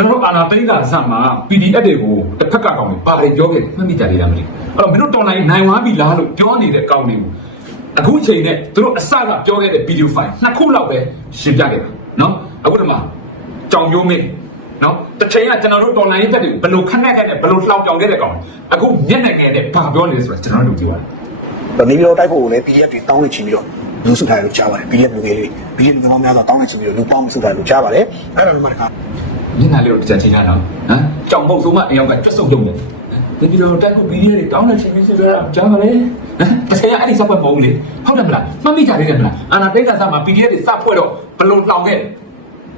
ကျွန်တော်တို့အာနာသိန်းကဇက်မှာ PDF တွေကိုတစ်ဖက်ကကောင်တွေဘာတွေပြောခဲ့မှတ်မိကြတယ်လားမသိဘူးအဲ့တော့မင်းတို့တော်လိုင်းနိုင်ဝါပြီလားလို့ပြောနေတဲ့ကောင်တွေကိုအခုအချိန်နဲ့သူတို့အစကပြောခဲ့တဲ့ဗီဒီယိုဖိုင်နှစ်ခုလောက်ပဲရှင်းပြခဲ့ပါနော်အခုဒီမှာကြောင်ကျိုးမင်းနော်တစ်ချိန်ကကျွန်တော်တို့တော်လိုင်းရဲ့တက်တွေဘယ်လိုခက်နဲ့ခဲ့တဲ့ဘယ်လိုလှောင်ပြောင်ခဲ့တဲ့ကောင်အခုမျက်နှာငယ်နဲ့ဘာပြောနေလဲဆိုတော့ကျွန်တော်တို့ကြည့်ပါနေပြီးတော့တိုက်ဖို့ကိုလည်း PDF တွေတောင်းနေချင်ပြီးတော့လူစုထားတယ်လို့ကြားပါတယ် PDF လူငယ်တွေ PDF လူသမားများဆိုတောင်းနေချင်ပြီးတော့လူပေါင်းစုထားတယ်လို့ကြားပါတယ်အဲ့ဒါလည်းမှတခါ မျက်နှာလေးကိုတစ်ချက်ချိန်ထားတော့ဟမ်ကြောင်ပုတ်ဆုံးမအယောက်ကကျွတ်စုပ်လုပ်တယ်ဒီပြီးတော့တိုက်ဖို့ဗီဒီယိုတွေတောင်းနေချင်ပြီးဆိုတော့ကြားပါလေဟမ်တစ်ချိန်ကအဲ့ဒီစက်ပွဲမဟုတ်လေဟုတ်တယ်မလားမှတ်မိကြသေးတယ်မလားအာနာတိတ်ကစားမှာ PDF တွေစဖွဲ့တော့ဘလို့လောင်ခဲ့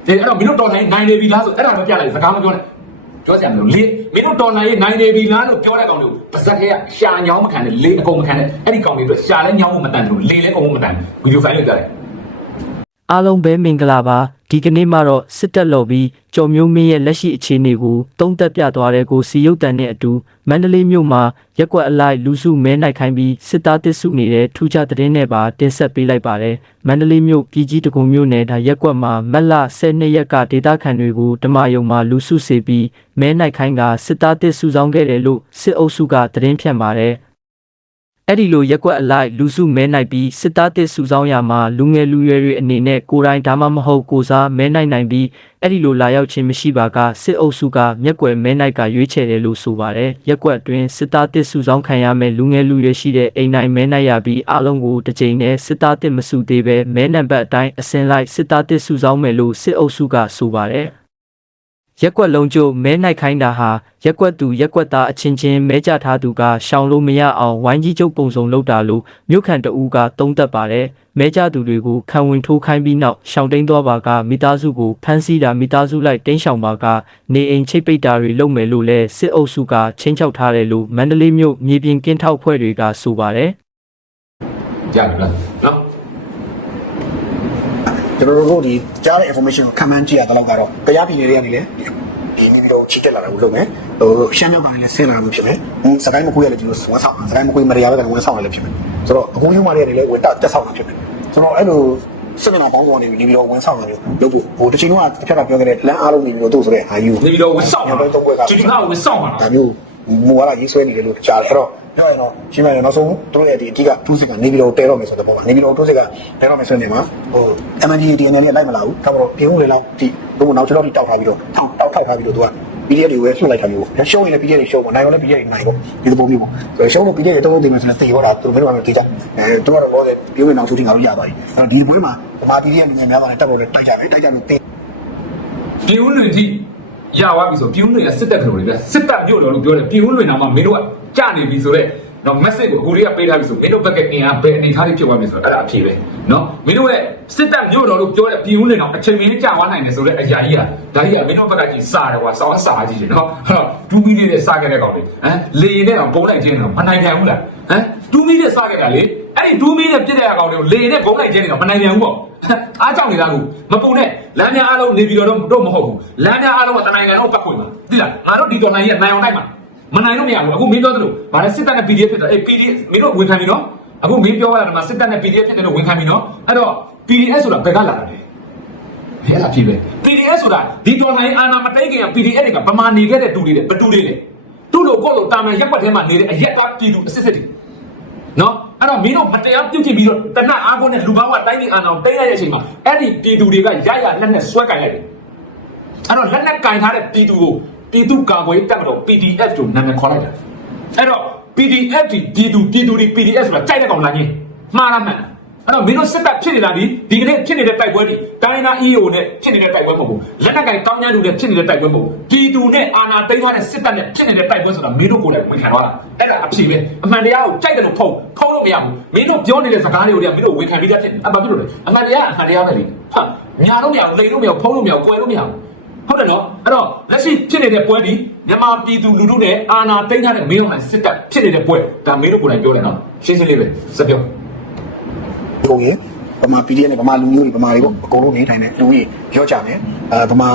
တယ်အဲ့တော့မင်းတို့တော်နိုင်နိုင်နေပြီလားဆိုအဲ့ဒါပဲပြလိုက်စကားမပြောနဲ့ပြောကြမလို့လေမင်းတို့တော်နိုင်ရေးနိုင်နေပြီလားလို့ပြောတဲ့ကောင်တွေကိုပါဇက်ထဲကရှာညောင်းမခံနဲ့လေအကုန်မခံနဲ့အဲ့ဒီကောင်တွေအတွက်ရှာလဲညောင်းမတန်ဘူးလေလဲအကုန်မတန်ဗီဒီယိုဖိုင်လေးပြလိုက်အားလုံးပဲမင်္ဂလာပါ ဒီကနေ့မှာတော့စစ်တပ်လော်ပြီးကြော်မျိုးမင်းရဲ့လက်ရှိအခြေအနေကိုတုံးသက်ပြသွားတဲ့ကိုစီရုပ်တန်နဲ့အတူမန္တလေးမြို့မှာရက်ကွက်အလိုက်လူစုမဲနိုင်ခိုင်းပြီးစစ်သားတစ်စုနေတဲ့ထူးခြားသတင်းနဲ့ပါတင်ဆက်ပေးလိုက်ပါတယ်မန္တလေးမြို့ပြည်ကြီးတကုံမြို့နယ်ဒါရက်ကွက်မှာမက်လ12ရက်ကဒေသခံတွေကိုဓမ္မယုံမှာလူစုစေပြီးမဲနိုင်ခိုင်းကစစ်သားတစ်စုဆောင်ခဲ့တယ်လို့စစ်အုပ်စုကသတင်းဖြန့်ပါတယ် အဲ့ဒီလိုရက်ကွက်အလိုက်လူစုမဲနိုင်ပြီးစစ်သားတစ်စုဆောင်ရမှာလူငယ်လူရွယ်တွေအနေနဲ့ကိုယ်တိုင်ဒါမှမဟုတ်ကိုစားမဲနိုင်နိုင်ပြီးအဲ့ဒီလိုလာရောက်ခြင်းမရှိပါကစစ်အုပ်စုကမျက်ကွယ်မဲနိုင်ကရွေးချယ်တယ်လို့ဆိုပါတယ်ရက်ကွက်အတွင်းစစ်သားတစ်စုဆောင်ခံရမဲ့လူငယ်လူရွယ်ရှိတဲ့အိမ်နိုင်မဲနိုင်ရပြီးအားလုံးကိုတစ်ကြိမ်နဲ့စစ်သားတစ်မစုသေးပဲမဲနံပါတ်အတိုင်းအစင်လိုက်စစ်သားတစ်စုဆောင်မယ်လို့စစ်အုပ်စုကဆိုပါတယ် ရက်ကွက်လုံးကျိုးမဲနိုင်ခိုင်းတာဟာရက်ကွက်သူရက်ကွက်သားအချင်းချင်းမဲကြထားသူကရှောင်လို့မရအောင်ဝိုင်းကြီးကျုပ်ပုံစုံလုပ်တာလို့မြို့ခံတအူးကတုံးသက်ပါတယ်မဲကြသူတွေကိုခံဝင်ထိုးခိုင်းပြီးနောက်ရှောင်တိန်သွားပါကမိသားစုကိုဖမ်းဆီးတာမိသားစုလိုက်တင်းရှောင်ပါကနေအိမ်ချိတ်ပိတ်တာတွေလုပ်မယ်လို့လဲစစ်အုပ်စုကချင်းချောက်ထားတယ်လို့မန္တလေးမြို့မြေပြင်ကင်းထောက်ဖွဲ့တွေကဆိုပါတယ်ကြားပြီလားနော် ကျွန်တော်တို့ဒီကြားတဲ့ information ကိုခံမှန်းကြည့်ရတဲ့လောက်ကတော့တရားပြည်နယ်တွေကနေလည်းဒီနေပြီးတော့ချစ်တက်လာတာကိုလုပ်မယ်ဟိုရှမ်းမြောက်ပိုင်းလည်းဆင်းလာမှုဖြစ်မယ်ဟိုစကိုင်းမကွေးရလည်းကျွန်တော်ဝန်ဆောင်စကိုင်းမကွေးမရရဘက်ကဝန်ဆောင်ရလည်းဖြစ်မယ်ဆိုတော့အခုမျိုးမာတွေကနေလည်းဝန်တက်တက်ဆောင်တာဖြစ်မယ်ဆိုတော့အဲ့လိုစစ်မျက်နှာပေါင်းပေါ်နေပြီးနေပြီးတော့ဝန်ဆောင်တာမျိုးလုပ်ဖို့ဟိုတစ်ချိန်လုံးကတစ်ခါကပြောခဲ့တဲ့လမ်းအားလုံးနေပြီးတော့တို့ဆိုတဲ့အာယူနေပြီးတော့ဝစ်ဆောင်ပါဒီဒီကဝစ်ဆောင်ပါဒါမျိုးမူဝါဒရေးဆွဲနေတယ်လို့ကြားတယ်အဲ့တော့ ပြောရင်တော့ရှင်းမယ်နောက်ဆုံးတို့ရဲ့ဒီအဓိကတူးစစ်ကနေပြီးတော့တဲတော့မယ်ဆိုတဲ့ပုံကနေပြီးတော့တူးစစ်ကတဲတော့မယ်ဆိုတဲ့နေမှာဟို MND DNA နဲ့လိုက်မလာဘူးဒါပေမဲ့ပြင်ဦးလေလောက်ဒီတို့နောက်ကျွန်တော်ဒီတောက်ထားပြီးတော့တောက်တောက်ထောက်ထားပြီးတော့သူက PDF တွေဝယ်ဆွလိုက်တာမျိုးပေါ့ရှုံးရင်လည်း PDF တွေရှုံးပေါ့နိုင်ရင်လည်း PDF တွေနိုင်ပေါ့ဒီလိုပုံမျိုးပေါ့ဆိုရှုံးလို့ PDF တွေတော့သိမယ်ဆိုရင်သိရောတာသူတို့ဘယ်တော့မှမသိကြအဲတို့ကတော့ဘောတယ်ပြောရင်နောက်ဆုံးထိငါတို့ရသွားပြီအဲ့တော့ဒီပွဲမှာဗမာ PDF လူငယ်များပါတယ်တက်ဖို့လည်းတိုက်ကြတယ်တိုက်ကြလို့သိပြည်ဦးလွင်ကြီး ရသွားပြီဆိုပြည်ဦးလွင်ကစစ်တပ်ကလေးတွေပြစစ်တပ်မြို့တော်လို့ပြောတယ်ပြည်ဦးလွင်တော့မှမင်းတို့ကကြာနေပြီဆိုတော့နော် message ကိုကိုရီးယားပေးထားပြီဆိုမင်းတို့ဘက်ကအင်အားဘယ်အနေထားလေးဖြစ်သွားပြီဆိုတော့အဲ့ဒါအဖြေပဲနော်မင်းတို့ရဲ့စစ်တပ်မြို့တော်လို့ပြောတဲ့ပြည်ဦးလွင်တော့အချိန်မင်းကြာသွားနိုင်တယ်ဆိုတော့အရာကြီးကဒါကြီးကမင်းတို့ဘက်ကကြီးစားတယ်ကွာစောင်းစားကြီးတယ်နော်ဟောဒူးမီလေးနဲ့စားခဲ့တဲ့ကောင်တွေဟမ်လေရင်နဲ့တော့ပုံလိုက်ခြင်းတော့မနိုင်ပြန်ဘူးလားဟမ်ဒူးမီနဲ့စားခဲ့တာလေ အဲ့ဒီဒူးမီနဲ့ပြစ်တဲ့ကောင်တွေကိုလေရင်နဲ့ပုံလိုက်ခြင်းတော့မနိုင်ပြန်ဘူးပေါ့အားကြောင့်နေတာကူမပုံနဲ့လမ်းများအားလုံးနေပြီးတော့တော့မဟုတ်ဘူးလမ်းများအားလုံးကတနိုင်ငံတော့ပတ်ခွင့်ပါသိလားငါတို့ဒီတော်နိုင်ရဲ့နိုင်အောင်တိုက်မှာမနိုင်လို့မရဘူးအခုမင်းပြောသလိုဗါလဲစစ်တပ်နဲ့ PDF ဖြစ်တာအေး PDF မင်းတို့ဝန်ခံပြီနော်အခုမင်းပြောရတာကစစ်တပ်နဲ့ PDF ဖြစ်တယ်လို့ဝန်ခံပြီနော်အဲ့တော့ PDF ဆိုတာဘယ်ကလာတာလဲဟဲ့လားဖြစ်ပဲ PDF ဆိုတာဒီတော်နိုင်အာနာမတိတ်ခင်က PDF တွေကဗမာနေခဲ့တဲ့တူတွေလေဘတူတွေလေသူ့လိုကိုယ့်လိုတာမန်ရက်ွက်ထဲမှာနေတဲ့အရက်သားပြည်သူအစစ်စစ်တွေနော် အဲ့တော့မင်းတို့မတရားပြုတ်ကြည့်ပြီးတော့တနတ်အားကိုနဲ့လူပေါင်းကတိုင်းပြည်အာဏာကိုတိုင်းလိုက်တဲ့အချိန်မှာအဲ့ဒီပြည်သူတွေကရရလက်နဲ့ဆွဲကင်လိုက်တယ်အဲ့တော့လက်နက်ကင်ထားတဲ့ပြည်သူကိုပြည်သူကာကွယ်တပ်မတော် PDF လို့နာမည်ခေါ်လိုက်တာအဲ့တော့ PDF ဒီပြည်သူပြည်သူဒီ PDF ဆိုတာကြိုက်တဲ့ကောင်လာချင်းမှားလားမှန် အဲ့တော့မင်းတို့စစ်တပ်ဖြစ်နေတာဒီဒီကနေ့ဖြစ်နေတဲ့တိုက်ပွဲဒီတိုင်းနာ EO နဲ့ဖြစ်နေတဲ့တိုက်ပွဲမဟုတ်ဘူးလက်နက်ကင်တောင်းကျမ်းလူနဲ့ဖြစ်နေတဲ့တိုက်ပွဲမဟုတ်ဘူးပြည်သူနဲ့အာဏာသိမ်းထားတဲ့စစ်တပ်နဲ့ဖြစ်နေတဲ့တိုက်ပွဲဆိုတာမင်းတို့ကိုယ်တိုင်ဝန်ခံသွားတာအဲ့ဒါအဖြေပဲအမှန်တရားကိုကြိုက်တယ်လို့ဖုံးဖုံးလို့မရဘူးမင်းတို့ပြောနေတဲ့စကားတွေကိုမင်းတို့ဝန်ခံပြီးသားဖြစ်တယ်အမှန်ပြလို့လေအမှန်တရားအမှန်တရားပဲလေဟာညာလို့မရဘူးလိန်လို့မရဘူးဖုံးလို့မရဘူးကွယ်လို့မရဘူးဟုတ်တယ်နော်အဲ့တော့လက်ရှိဖြစ်နေတဲ့ပွဲဒီမြန်မာပြည်သူလူထုနဲ့အာဏာသိမ်းထားတဲ့မင်းတို့နိုင်စစ်တပ်ဖြစ်နေတဲ့ပွဲဒါမင်းတို့ကိုယ်တိုင်ပြောတယ်နော်ရှင်းရှင်းလေးပဲစပြော ပုံရင်ဗမာ PDF နဲ့ဗမာလူမျိုးတွေဗမာတွေပေါ့အကုန်လုံးနေထိုင်တဲ့လူကြီးရော့ကြမယ်အဲဗမာ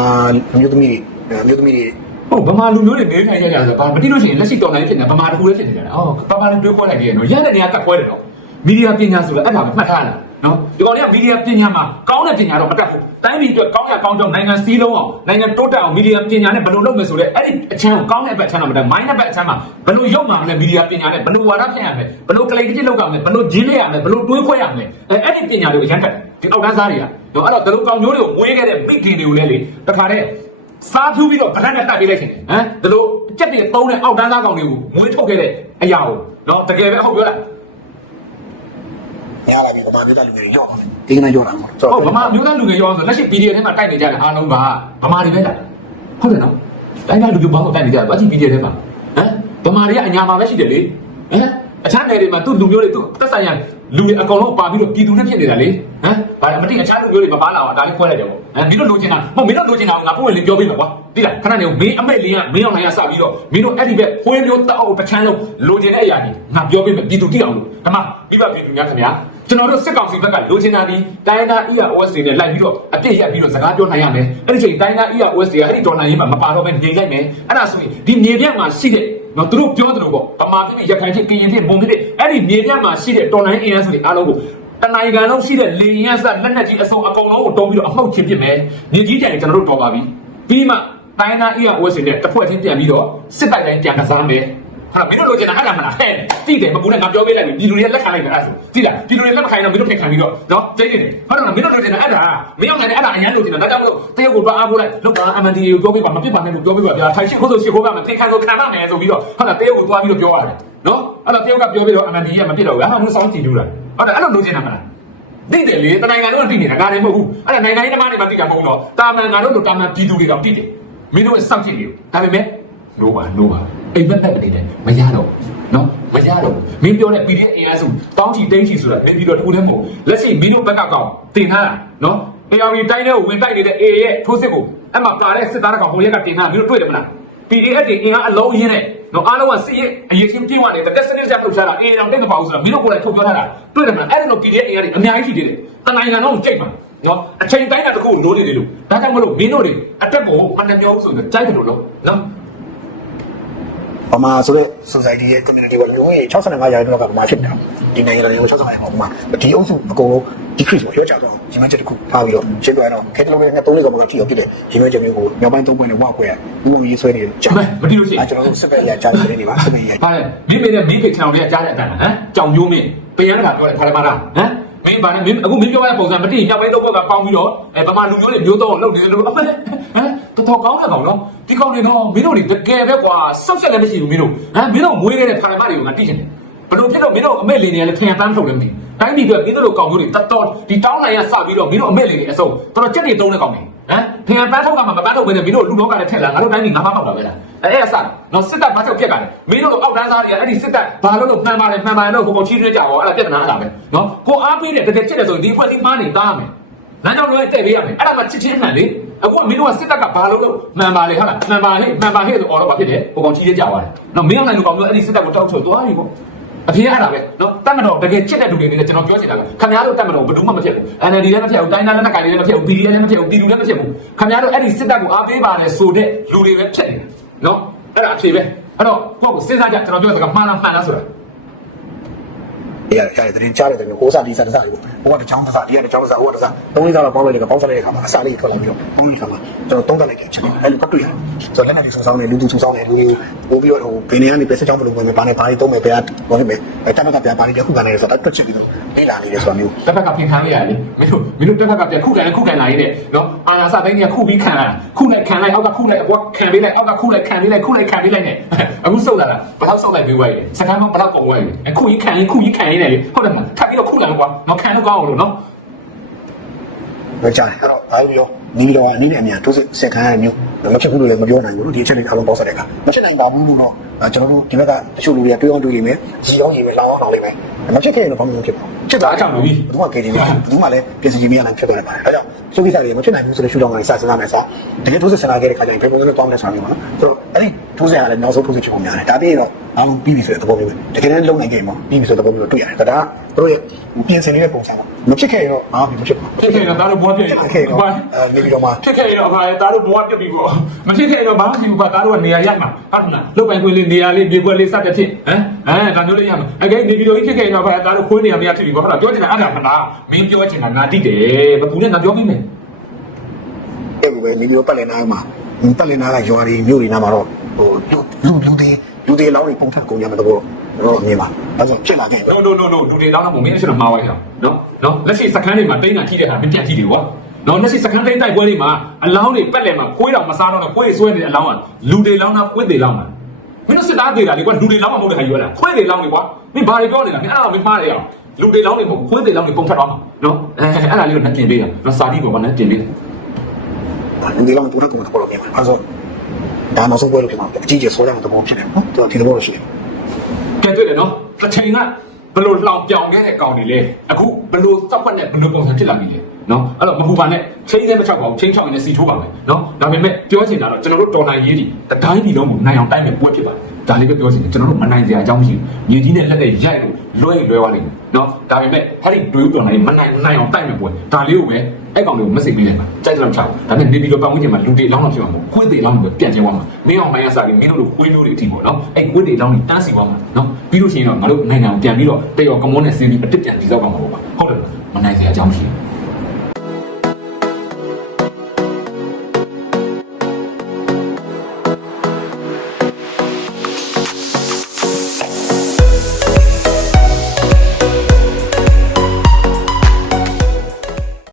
မျိုးသမီးတွေမျိုးသမီးတွေဟုတ်ဗမာလူမျိုးတွေနေထိုင်ကြကြဆိုတော့ဘာမတိလို့ရှိရင်လက်ရှိတော်နိုင်ဖြစ်နေဗမာတခုလည်းဖြစ်နေကြတယ်အော်ဗမာလည်းတွေးခွဲလိုက်ကြရနော်ရတဲ့နေရာကတ်ခွဲတယ်နော်မီဒီယာပညာဆိုတော့အဲ့ဒါပဲမှတ်ထားလားနော်ဒီကောင်တွေကမီဒီယာပညာမှာကောင်းတဲ့ပညာတော့မတတ်ဘူး တိုင်းပြည်အတွက်ကောင်းရကောင်းကြောင်းနိုင်ငံစည်းလုံးအောင်နိုင်ငံတိုးတက်အောင်မီဒီယာပညာနဲ့ဘယ်လိုလုပ်မယ်ဆိုတဲ့အဲ့ဒီအချမ်းကိုကောင်းတဲ့အဘက်အချမ်းတော့မတတ်မိုင်းတဲ့ဘက်အချမ်းမှာဘယ်လိုရုပ်မှာမလဲမီဒီယာပညာနဲ့ဘယ်လိုဝါဒဖြန့်ရမလဲဘယ်လိုကလေးတစ်လုပ်ရမလဲဘယ်လိုဂျင်းလေးရမလဲဘယ်လိုတွေးခွဲရမလဲအဲ့အဲ့ဒီပညာတွေကိုရမ်းတက်တယ်ဒီအောက်တန်းစားတွေကနော်အဲ့တော့ဒီလိုကောင်မျိုးတွေကိုမွေးခဲ့တဲ့မိခင်တွေကိုလည်းလေတခါတည်းစားဖြူးပြီးတော့ဗလန်နဲ့တက်ပေးလိုက်ရှင်ဟမ်ဒီလိုကြက်တွေသုံးတဲ့အောက်တန်းသားကောင်တွေကိုမွေးထုတ်ခဲ့တဲ့အရာကိုနော်တကယ်ပဲဟုတ်ပြောလား များလာပြီဗမာပြည်သားလူတွေရော့ပါဒီကနေ့ရော့တာမဟုတ်ဟုတ်ဗမာမျိုးသားလူငယ်ရောဆိုလက်ရှိ PDF ထဲမှာတိုက်နေကြတဲ့အားလုံးကဗမာတွေပဲတာဟုတ်တယ်နော်တိုင်းသားလူမျိုးဘာလို့တိုက်နေကြလဲဘာကြည့် PDF ထဲမှာဟမ်ဗမာတွေကအညာမှာပဲရှိတယ်လေဟမ်အခြားနယ်တွေမှာသူ့လူမျိုးတွေသူ့သက်ဆိုင်ရာလူတွေအကောင်လုံးပါပြီးတော့ပြည်သူနဲ့ဖြစ်နေတာလေဟမ်ဘာလဲမသိအခြားလူမျိုးတွေမပါလာအောင်ဒါလေးခွဲလိုက်တယ်ပေါ့ဟမ်မင်းတို့လိုချင်တာမဟုတ်မင်းတို့လိုချင်တာကိုငါပုံဝင်လေးပြောပေးမယ်ကွာတိလားခဏနေမင်းအမိတ်လေးကမင်းအောင်နိုင်ရစပြီးတော့မင်းတို့အဲ့ဒီဘက်ခွေးမျိုးတောက်တချမ်းလုံးလိုချင်တဲ့အရာကြီးငါပြောပေးမယ်ပြည်သူတိအောင်လို့ဒါမှမိဘပြည်သူများခင်ဗျာ ကျွန်တော်တို့စစ်ကောင်စီဘက်ကလိုချင်တာဒီတိုင်းနာ EOS တွေနဲ့လိုက်ပြီးတော့အပြစ်ရက်ပြီးတော့စကားပြောနိုင်ရမယ်အဲ့ဒီချိန်တိုင်းနာ EOS တွေကအဲ့ဒီဒေါ်လာရင်းမှာမပါတော့ဘဲနေလိုက်မယ်အဲ့ဒါဆိုရင်ဒီမြေပြန့်မှာရှိတဲ့နော်သူတို့ပြောတယ်လို့ပေါ့ဗမာပြည်ပြည်ရခိုင်ပြည်ကရင်ပြည်မုံပြည်အဲ့ဒီမြေပြန့်မှာရှိတဲ့ဒေါ်လာရင်းအင်အားစုတွေအားလုံးကိုတနိုင်ငံလုံးရှိတဲ့လေရင်အစလက်နက်ကြီးအစုံအကောင်လုံးကိုတုံးပြီးတော့အမှုတ်ချင်ပစ်မယ်မြေကြီးကြံကျွန်တော်တို့တော်ပါပြီပြီးမှတိုင်းနာ EOS တွေနဲ့တစ်ဖွဲ့ချင်းပြန်ပြီးတော့စစ်တိုက်တိုင်းပြန်ကစားမယ် ဟာမင်းတို့လိုချင်တာအဲ့ဒါမလားဟဲ့တိတယ်မကူနဲ့ငါပြောပေးလိုက်ပြီပြည်သူတွေလက်ခံလိုက်တယ်အဲ့ဒါဆိုတိလားပြည်သူတွေလက်မခံရင်တော့မင်းတို့ထက်ခံပြီးတော့နော်တိတ်နေတယ်ဟုတ်တယ်မင်းတို့လိုချင်တာအဲ့ဒါမင်းအောင်နိုင်တယ်အဲ့ဒါအရန်လိုချင်တာဒါကြောင့်မလို့တရုတ်ကိုတွားအားကိုလိုက်လောက်တာ MND ကိုပြောပေးပါမပြစ်ပါနဲ့လို့ပြောပေးပါဗျာထိုင်ရှိခိုးဆိုရှိခိုးပါမယ်ထိခံဆိုခံပါမယ်ဆိုပြီးတော့ဟုတ်လားတရုတ်ကိုတွားပြီးတော့ပြောရတယ်နော်အဲ့တော့တရုတ်ကပြောပြီးတော့ MND ကမပြစ်တော့ဘူးဟာမင်းစောင်းကြည့်လို့လားဟုတ်တယ်အဲ့လိုလိုချင်တာမလားသိတယ်လေတနိုင်ငံလုံးကသိနေတာငါလည်းမဟုတ်ဘူးအဲ့ဒါနိုင်ငံရေးသမားတွေမှသိတာမဟုတ်တော့တာမန်ငါတို့လိုတာမန်ပြည်သူတွေတော့သိတယ်မင်းတို့ကစောင့်ကြည့်နေဒါပေမဲ့နိုးပါနိုးပါ အိမ်မက်သက်နေတယ်မရတော့နော်မရတော့မင်းပြောတဲ့ PDF အင်အားစုတောင်းချီတိန်းချီဆိုတာမင်းပြီးတော့တခုတည်းမဟုတ်လက်ရှိမင်းတို့ဘက်ကကောင်တင်ထားတာနော် ARV တိုင်းထဲကိုဝင်တိုက်နေတဲ့ AA ရဲ့ထိုးစစ်ကိုအဲ့မှာပါတဲ့စစ်သားတကောင်ဟိုရက်ကတင်ထားမင်းတို့တွေ့တယ်မလား PDF တွေအင်အားအလုံးရင်းနဲ့နော်အားလုံးကစစ်ရေးအရေးချင်းပြည့်ဝနေတဲ့တက်စနစ်ချက်လှုပ်ရှားတာ AA တောင်တိတ်မပါဘူးဆိုတာမင်းတို့ကိုယ်တိုင်ထုတ်ပြောထားတာတွေ့တယ်မလားအဲ့ဒါတော့ PDF အင်အားတွေအများကြီးရှိသေးတယ်တနိုင်ငံလုံးကိုကြိတ်မှာနော်အချိန်တိုင်းတာတစ်ခုကိုလိုးနေတယ်လို့ဒါကြောင့်မလို့မင်းတို့တွေအတက်ကိုမနှမျောဘူးဆိုတော့ကြိုက်တယ်လို့လို့နော် ဗမာဆိုတဲ့ society ရဲ့ community ကလူကြီး65ရာခိုင်နှုန်းကဗမာဖြစ်တာဒီနိုင်ငံတော်ရဲ့65ရာခိုင်နှုန်းကဗမာဒီအုပ်စုအကုန်လုံး decrease ကိုရောကြတော့ဒီမှချက်တစ်ခုထားပြီးတော့ရှင်းသွားတော့ခဲတလုံးနဲ့3လေးကဘယ်လိုကြည့်အောင်ဖြစ်တယ်ဒီမှချက်မျိုးကိုမြောက်ပိုင်း3ပွင့်နဲ့ဝခွဲဥပမာရေးဆွဲနေတယ်ကြာမမတီးလို့ရှိရင်အဲကျွန်တော်တို့စစ်ပဲရကြာတယ်နေပါစစ်ပဲရဗါလဲမင်းမေနဲ့မင်းဖေချောင်လေးကကြားတဲ့အတန်လားဟမ်ကြောင်မျိုးမင်းပြန်ရတာပြောတယ်ခါရမလားဟမ် မင်းဗါလဲမင်းအခုမင်းပြောရတဲ့ပုံစံမတိညောက်ပိုင်းတော့ဘက်ကပေါင်းပြီးတော့အဲဗမာလူမျိုးတွေမျိုးတော့လုပ်နေတယ်လို့အမလေးဟမ်တော်တော်ကောင်းတာကောင်နော်ဒီကောင်တွေတော့မင်းတို့တွေတကယ်ပဲကွာစောက်ဆက်လည်းမရှိဘူးမင်းတို့ဟမ်မင်းတို့မွေးခဲ့တဲ့ခါရမတွေကိုငါတိချင်တယ်ဘလို့ဖြစ်တော့မင်းတို့အမေလင်းနေရလဲထင်တန်းထုတ်လည်းမသိတိုင်းပြည်အတွက်မင်းတို့လိုကောင်မျိုးတွေတတော်ဒီတောင်းနိုင်ရစပြီးတော့မင်းတို့အမေလင်းနေအစုံတော်တော်ကြက်တွေတုံးတဲ့ကောင်တွေ ဟမ်ထင်ပန်းထုတ်ကမှမပန်းထုတ်ပဲနဲ့မင်းတို့လူတော့ကလည်းထက်လာငါတို့တိုင်းပြည်ငါးပါးပေါက်တာပဲလားအဲအဲ့အစနော်စစ်တပ်ဘာကြောင့်ပြက်ကြတယ်မင်းတို့လိုအောက်တန်းသားတွေကအဲ့ဒီစစ်တပ်ဘာလို့လို့မှန်ပါတယ်မှန်ပါတယ်လို့ကိုကိုချီးရွေးကြတော့အဲ့ဒါပြက်နာအဲ့ဒါပဲနော်ကိုအားပေးတယ်တကယ်ချစ်တယ်ဆိုရင်ဒီဖွဲ့ဒီမားနေသားမယ်လမ်းကြောင်းတွေတဲ့ပေးရမယ်အဲ့ဒါမှချစ်ချင်းမှန်လေအခုမင်းတို့ကစစ်တပ်ကဘာလို့လို့မှန်ပါလေဟုတ်လားမှန်ပါဟဲ့မှန်ပါဟဲ့ဆိုအော်တော့ဘာဖြစ်လဲကိုကောင်ချီးရွေးကြသွားတယ်နော်မင်းအောင်နိုင်လူကောင်မျိုးအဲ့ဒီစစ်တပ်ကိုတောက်ချွတ်သွားပြီပေါ့ အဖေရတာပဲနော်တတ်မတော်တကယ်ချစ်တဲ့လူတွေနဲ့ကျွန်တော်ပြောချင်တာကခင်ဗျားတို့တတ်မတော်ဘယ်သူမှမဖြစ်ဘူး NLD လည်းမဖြစ်ဘူးတိုင်းသားလက်နက်ကိုင်လည်းမဖြစ်ဘူး PD လည်းမဖြစ်ဘူးပြည်သူလည်းမဖြစ်ဘူးခင်ဗျားတို့အဲ့ဒီစစ်တပ်ကိုအားပေးပါတယ်ဆိုတဲ့လူတွေပဲဖြစ်နေတာနော်အဲ့ဒါအဖြေပဲအဲ့တော့ကိုယ့်ကိုစဉ်းစားကြကျွန်တော်ပြောစကားမှားလားမှန်လားဆိုတာရရတဲ့တင်ကြားတဲ့ကိုစားဒီစားတစားတွေပေါ့ ဟိုကတချောင်းတစားဒီကတချောင်းတစားဟိုကတစားသုံးလေးစားတော့ပေါင်းလိုက်တယ်ကပေါင်းစားလိုက်တဲ့အခါမှာအစာလေးထွက်လာပြီးတော့ပုံလေးခါမှာကျွန်တော်သုံးသပ်လိုက်တယ်ချက်တယ်အဲ့လိုကတွေ့ရတယ်ဆိုတော့လက်နဲ့ဒီစုံဆောင်နေလူသူစုံဆောင်နေလူကြီးပို့ပြီးတော့ဟိုဘယ်နေရာနေပဲစချောင်းဘလို့ဝင်မယ်ဘာနဲ့ဘာတွေသုံးမယ်ဘယ်ကဘာဖြစ်မယ်အဲတမက်ကပြန်ပါနေတယ်ခုကနေဆိုတော့တွက်ချစ်ပြီးတော့လေ့လာနေတယ်ဆိုတာမျိုးတစ်ဖက်ကပြင်ခံရရတယ်မင်းတို့မင်းတို့တစ်ဖက်ကပြန်ခုခံခုခံလာရတဲ့နော်အာနာစတိုင်းကခုပြီးခံလာခုလိုက်ခံလိုက်အောက်ကခုလိုက်အကွာခံပေးလိုက်အောက်ကခုလိုက်ခံပေးလိုက်ခုလိုက်ခံပေးလိုက်နဲ့အခုစုပ်လာတာဘယ်တော့စုပ်လိုက်ပြီးွားရစကားမှဘယ်တော့ကုန်ွားရအခုကြီးခံရင်ခုကြီးခံရင်လေဟုတ်တယ်မလားထပ်ပြီးတော့ခုလာကွာနော်ခံလို့ကောင်းအောင်လို့နော်ပြောကြတယ်အဲ့တော့အားပြီးတော့နီးပြီးတော့အနေနဲ့အမြန်တိုးစစ်စက်ခံရမျိုးမဖြစ်ဘူးလို့လည်းမပြောနိုင်ဘူးလို့ဒီအချက်လေးအားလုံးပေါက်ဆက်တဲ့အခါမဖြစ်နိုင်ပါဘူးလို့တော့ကျွန်တော်တို့ဒီဘက်ကတချို့လူတွေကတွေးအောင်တွေးလိမ့်မယ်ရီအောင်ရီမယ်လောင်းအောင်လောင်းလိမ့်မယ်မဖြစ်ခဲ့ရင်တော့ဘာမှမဖြစ်ပါဘူးဖြစ်တာအကြောင်းလို့ဘယ်သူမှကယ်တင်မရဘူးဘယ်သူမှလည်းပြင်ဆင်ခြင်းမရနိုင်ဖြစ်သွားတယ်ပါတယ်ဒါကြောင့်စုကိစ္စတွေမဖြစ်နိုင်ဘူးဆိုတဲ့ရှုထောင့်ကနေစစဉ်းစားမယ်ဆိုတကယ်တိုးစစ်ဆင်လာခဲ့တဲ့ခါကျရင်ဘယ်ပုံစံနဲ့တောင်းလဲဆိုတာမျိုးပါနော်ဆိုတော့အဲ့ဒီတိုးစစ်ကလည်းနောက်ဆုံးတိုးစစ်ဖြစ်ပုံများတယ်ဒါပြီးရင်တော့အားလုံးပြီးပြီဆိုတဲ့သဘောမျိုးပဲတကယ်တမ်းလုံနိုင်ခဲ့မှာပြီးပြီဆိုတဲ့သဘောမျိုးတွေ့ရတယ်ဒါကတို့ရဲ့ပြင်ဆင်နေတဲ့ပုံစံပါမဖြစ်ခဲ့ရင်တော့ဘာမှမဖြစ်ပါဘူးဖြစ်ခဲ့တော့ဒါတို့ဘွားပြည့်ဖြစ်ခဲ့တော့အဲနေပြီးတော့မှဖြစ်ခဲ့တော့ဘာလဲဒါတို့ဘွားပြည့်ပြီပေါ့မဖြစ်ခဲ့တော့ဘာမှမဖြစ်ဘူးကွာဒါတို့ကနေရာရမှာဟုတ်လားလုတ်ပိုင်ခွင့်လေးနေရာလေးမြေကွက်လေးစတဲ့ဖြစ်ဟမ်အဲဒါမျိုးလေးရမှာအကဲနေပြီးတော့ဖြစ်ခဲ့တော့ဘာဒါတို့ခွေးနေရာမရဖြစ်ပြီကွာဟုတ်လားပြောချင်တာအဲ့ဒါမလားမင်းပြောချင်တာငါတိတယ်ဘဘူးနဲ့ငါပြောပြီးမယ်အဲ့ကိုပဲနေပြီးတော့ပတ်လည်နားမှာပတ်လည်နားကရွာတွေမြို့တွေနားမှာတော့ဟိုလူလူလူတွေလူတွေလောင်းတွေပုံထက်ကုန်ကြမှာတော့တော့မြင်ပါအဲ့ဆိုဖြစ်လာခဲ့ no no no no လူတွေတောင်းတော့မင်းရှင်တော့မှားသွားကြနော်နော်လက်ရှိစခန်းတွေမှာတိန်းတာထိတဲ့ဟာမပြန်ကြည့်တယ်ကွာနော်လက်ရှိစခန်းတိန်းတိုက်ပွဲတွေမှာအလောင်းတွေပက်လည်မှာခွေးတော်မစားတော့နဲ့ခွေးဆွဲနေတဲ့အလောင်းကလူတွေလောင်းတာခွေးတွေလောင်းတာမင်းတို့စစ်သားသေးတာလေကွာလူတွေလောင်းမှာမဟုတ်တဲ့ဟာယူရတာခွေးတွေလောင်းတွေကွာမင်းဘာတွေပြောနေတာမင်းအဲ့ဒါမင်းမှားတယ်အောင် လူတွေလောင်းတွေမဟုတ်ခွေးတွေလောင်းတွေပုံထက်သွားမှာနော်အဲအဲ့ဒါလေးကိုနှတင်ပေးတာနော်စာတီးပေါ်မှာနှတင်ပေးတယ်လူတွေလောင်းပုံထက်ကုန်တာပေါ့မြင်ပါအဲ့ဆိုဒါနောက်ဆုံးပွဲလို့ဖြစ်မှာအကြီးကျယ်ဆိုးတဲ့သဘောဖြစ်တယ်နော်သူကဒီသဘောလို့ရှိတယ်ကဲတွေ့တယ်နော်တစ်ချိန်ကဘလို့လောင်ပြောင်ခဲ့တဲ့ကောင်တွေလေအခုဘလို့စက်ဖက်နဲ့ဘလို့ပုံစံဖြစ်လာပြီလေနော်အဲ့တော့မပူပါနဲ့ချင်းသေးမချောက်ပါဘူးချင်းချောက်ရင်လည်းစီထိုးပါမယ်နော်ဒါပေမဲ့ပြောချင်တာတော့ကျွန်တော်တို့တော်နိုင်ရေးဒီတတိုင်းပြည်လုံးကိုနိုင်အောင်တိုက်မဲ့ပွဲဖြစ်ပါတယ်ဒါလေးပဲပြောချင်တယ်ကျွန်တော်တို့မနိုင်စရာအကြောင်းမရှိဘူးညီကြီးနဲ့လက်နဲ့ရိုက်လို့ လွှဲရင်လွှဲသွားလိမ့်မယ်နော်ဒါပေမဲ့အဲ့ဒီတွေးတော်နိုင်မနိုင်နိုင်အောင်တိုက်မဲ့ပွဲဒါလေးကိုပဲအဲ့ကောင်လေးကိုမစိတ်ပေးလိုက်ပါကြိုက်ကြတော့ချောက်ဒါပေမဲ့နေပြီးတော့ပတ်ဝန်းကျင်မှာလူတွေအလောင်းတော့ဖြစ်မှာမဟုတ်ခွေးတွေအလောင်းတွေပြန်ကျဲသွားမှာမင်းအောင်မိုင်းရစားပြီးမင်းတို့လိုခွေးမျိုးတွေအထိပေါ့နော်အဲ့ခွေးတွေအလောင်းတွေတန်းစီသွားမှာနော်ပြီးလို့ရှိရင်တော့ငါတို့နိုင်ငံကိုပြန်ပြီးတော့တေရော်ကမွန်နဲ့စီးပြီးအတစ်ပြန်တည်ဆောက်ပါမှာပေါ့ပါဟုတ်တယ်မနိုင်စရာအကြောင်းမရှိဘူး